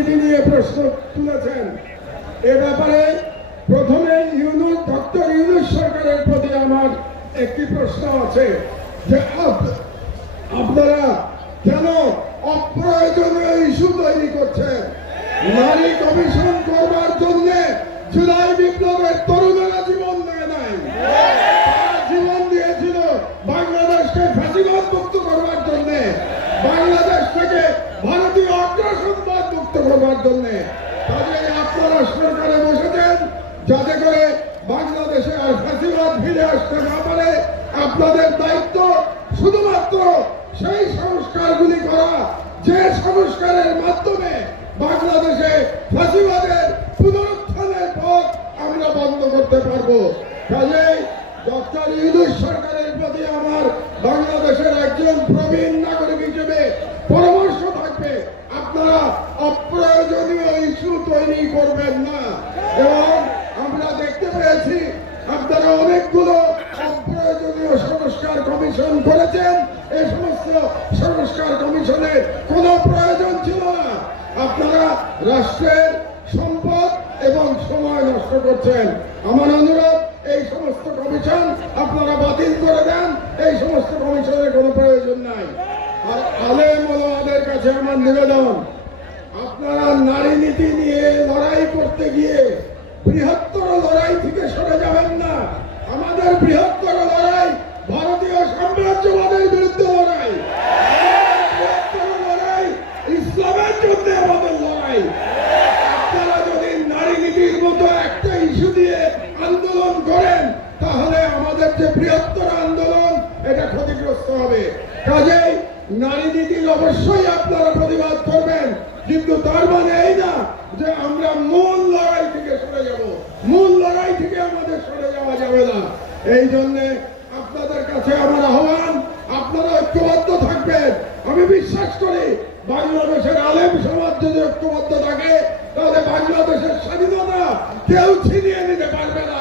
নীতি নিয়ে প্রশ্ন তুলেছেন। এ ব্যাপারে প্রথমে ডক্টর ইউনূস সরকারের প্রতি আমার একটি প্রশ্ন আছে যে আপনারা কেন অপ্রয়োজনীয় ইস্যু তৈরি করছেন? নারী কমিশন করবার জন্য জুলাই বিপ্লবের তরুণেরা জীবন দেয় নাই, তারা জীবন দিয়েছিল বাংলাদেশকে ফ্যাসিবাদ মুক্ত করবার জন্য, বাংলাদেশ থেকে ভারতীয় অগ্রাসনবাদ মুক্ত করবার জন্য। কাজে আপনারা সরকারে বসেছেন যাতে করে বাংলাদেশে আর ফ্যাসিবাদ ফিরে আসতে না পারে। আপনাদের দায়িত্ব শুধুমাত্র সেই সংস্কারগুলি করা যে সংস্কারের মাধ্যমে বাংলাদেশে ফ্যাসিবাদের পুনরুত্থানের পথ আমরা বন্ধ করতে পারবো। কাজেই ডক্টর ইউনূস সরকারের প্রতি আমার বাংলাদেশের একজন প্রবীণ নাগরিক হিসেবে পরামর্শ থাকবে, আপনারা অপ্রয়োজনীয় ইস্যু তৈরি করবেন না। এবং আমরা দেখতে পেয়েছি আপনারা অনেকগুলো অপ্রয়োজনীয় সংস্কার কমিশন করেছেন। এই সমস্ত সংস্কার কমিশনের কোনো প্রয়োজন ছিল না। আপনারা রাষ্ট্রের সম্পদ এবং সময় নষ্ট করছেন। আমার অনুরোধ, এই সমস্ত কমিশন আপনারা বাতিল করে দেন। এই সমস্ত কমিশনের কোনো প্রয়োজন নাই। আর আলেম ওলামাদের কাছে আমার নিবেদন, আপনারা নারী নীতি নিয়ে লড়াই করতে গিয়ে বৃহত্তর লড়াই থেকে সরে যাবেন না। আমাদের বৃহত্তর লড়াই ভারতীয় সাম্রাজ্যবাদের বিরুদ্ধে লড়াই, বৃহত্তর লড়াই ইসলামের জন্য আমাদের লড়াই। আপনারা যদি নারী নীতির মতো একটা ইস্যু দিয়ে আন্দোলন করেন তাহলে আমাদের যে বৃহত্তর আন্দোলন এটা ক্ষতিগ্রস্ত হবে। কাজেই নারী নীতির অবশ্যই আপনারা প্রতিবাদ করবেন, কিন্তু তার মানে এই না যে আমরা মূল লড়াই থেকে সরে যাব। মূল লড়াই থেকে আমাদের সরে যাওয়া যাবে না। এই জন্যে আপনাদের কাছে আমার আহ্বান, আপনারা ঐক্যবদ্ধ থাকবেন। আমি বিশ্বাস করি বাংলাদেশের আলেম সমাজ যদি ঐক্যবদ্ধ থাকে তাহলে বাংলাদেশের স্বাধীনতা কেউ ছিনিয়ে নিতে পারবে না।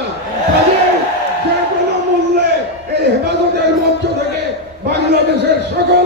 যে কোনো মূল্যে এই হেফাজতের মঞ্চ থেকে বাংলাদেশের সকল